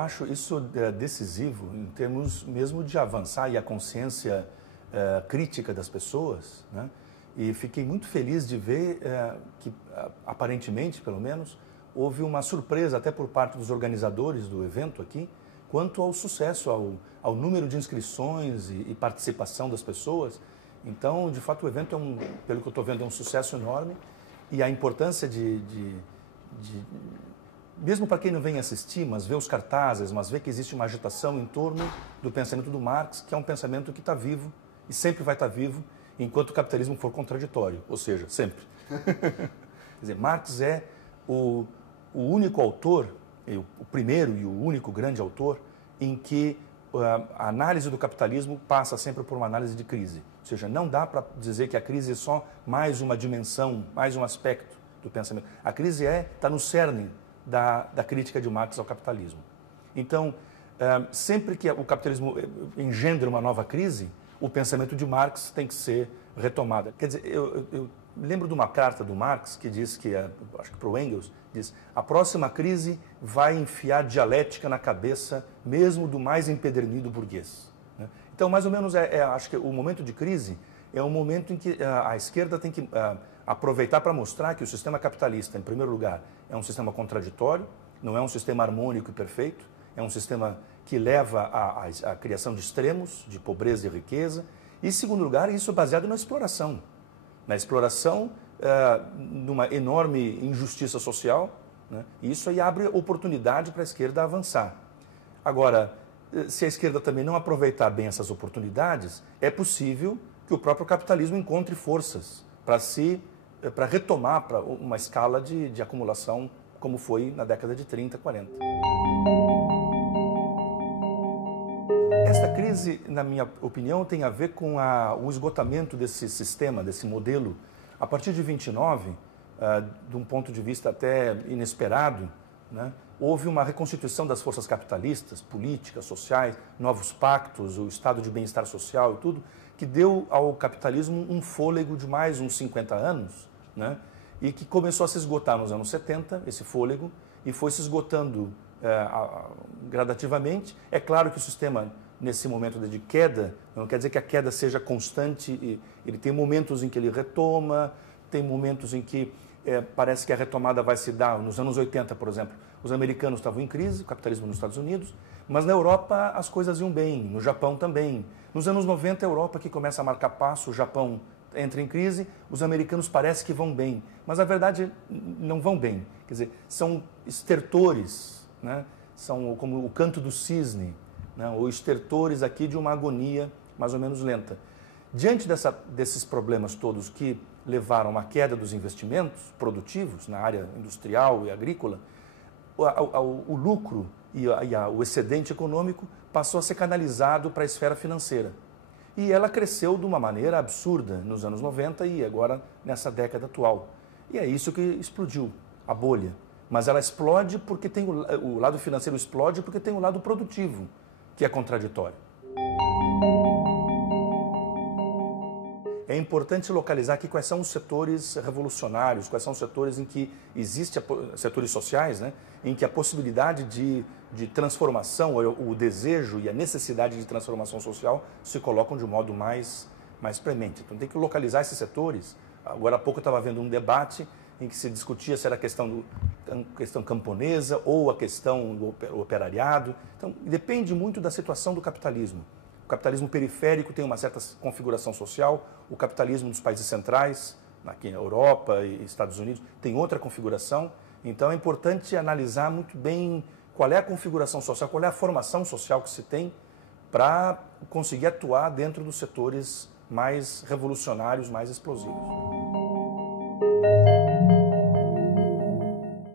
acho isso decisivo em termos mesmo de avançar e a consciência crítica das pessoas, né? E fiquei muito feliz de ver que, aparentemente, pelo menos, houve uma surpresa até por parte dos organizadores do evento aqui, quanto ao sucesso, ao número de inscrições e participação das pessoas. Então, de fato, o evento, pelo que eu estou vendo, é um sucesso enorme e a importância mesmo para quem não vem assistir, mas vê os cartazes, mas vê que existe uma agitação em torno do pensamento do Marx, que é um pensamento que está vivo e sempre vai estar vivo enquanto o capitalismo for contraditório, ou seja, sempre. Quer dizer, Marx é o único autor, o primeiro e o único grande autor, em que a análise do capitalismo passa sempre por uma análise de crise. Ou seja, não dá para dizer que a crise é só mais uma dimensão, mais um aspecto do pensamento. A crise está no cerne da crítica de Marx ao capitalismo. Então, sempre que o capitalismo engendra uma nova crise, o pensamento de Marx tem que ser retomado. Quer dizer, eu lembro de uma carta do Marx que diz que, acho que para o Engels, diz: a próxima crise vai enfiar dialética na cabeça mesmo do mais empedernido burguês. Então, mais ou menos, acho que o momento de crise é um momento em que a esquerda tem que aproveitar para mostrar que o sistema capitalista, em primeiro lugar, é um sistema contraditório, não é um sistema harmônico e perfeito, é um sistema que leva à criação de extremos, de pobreza e riqueza, e, em segundo lugar, isso é baseado na exploração numa enorme injustiça social, né? E isso aí abre oportunidade para a esquerda avançar. Agora, se a esquerda também não aproveitar bem essas oportunidades, é possível que o próprio capitalismo encontre forças para retomar para uma escala de acumulação como foi na década de 30, 40. Esta crise, na minha opinião, tem a ver com o esgotamento desse sistema, desse modelo. A partir de 29, de um ponto de vista até inesperado, né, houve uma reconstituição das forças capitalistas, políticas, sociais, novos pactos, o estado de bem-estar social e tudo, que deu ao capitalismo um fôlego de mais uns 50 anos, né, e que começou a se esgotar nos anos 70, esse fôlego, e foi se esgotando gradativamente. É claro que o sistema, nesse momento de queda, não quer dizer que a queda seja constante, ele tem momentos em que ele retoma, tem momentos em que parece que a retomada vai se dar. Nos anos 80, por exemplo, os americanos estavam em crise, o capitalismo nos Estados Unidos, mas na Europa as coisas iam bem, no Japão também. Nos anos 90, a Europa que começa a marcar passo, o Japão entra em crise, os americanos parece que vão bem, mas na verdade não vão bem. Quer dizer, são estertores, né? São como o canto do cisne, né? Ou estertores aqui de uma agonia mais ou menos lenta. Diante desses problemas todos que levaram à queda dos investimentos produtivos na área industrial e agrícola, o lucro e o excedente econômico passou a ser canalizado para a esfera financeira. E ela cresceu de uma maneira absurda nos anos 90 e agora nessa década atual. E é isso que explodiu, a bolha. Mas ela explode porque tem o lado financeiro explode porque tem o lado produtivo, que é contraditório. É importante localizar aqui quais são os setores revolucionários, quais são os setores em que existe, setores sociais, né, em que a possibilidade de transformação, o desejo e a necessidade de transformação social se colocam de um modo mais premente. Então tem que localizar esses setores. Agora há pouco eu estava vendo um debate em que se discutia se era a questão camponesa ou a questão do operariado. Então depende muito da situação do capitalismo. O capitalismo periférico tem uma certa configuração social, o capitalismo dos países centrais, aqui na Europa e Estados Unidos, tem outra configuração. Então é importante analisar muito bem qual é a configuração social, qual é a formação social que se tem para conseguir atuar dentro dos setores mais revolucionários, mais explosivos.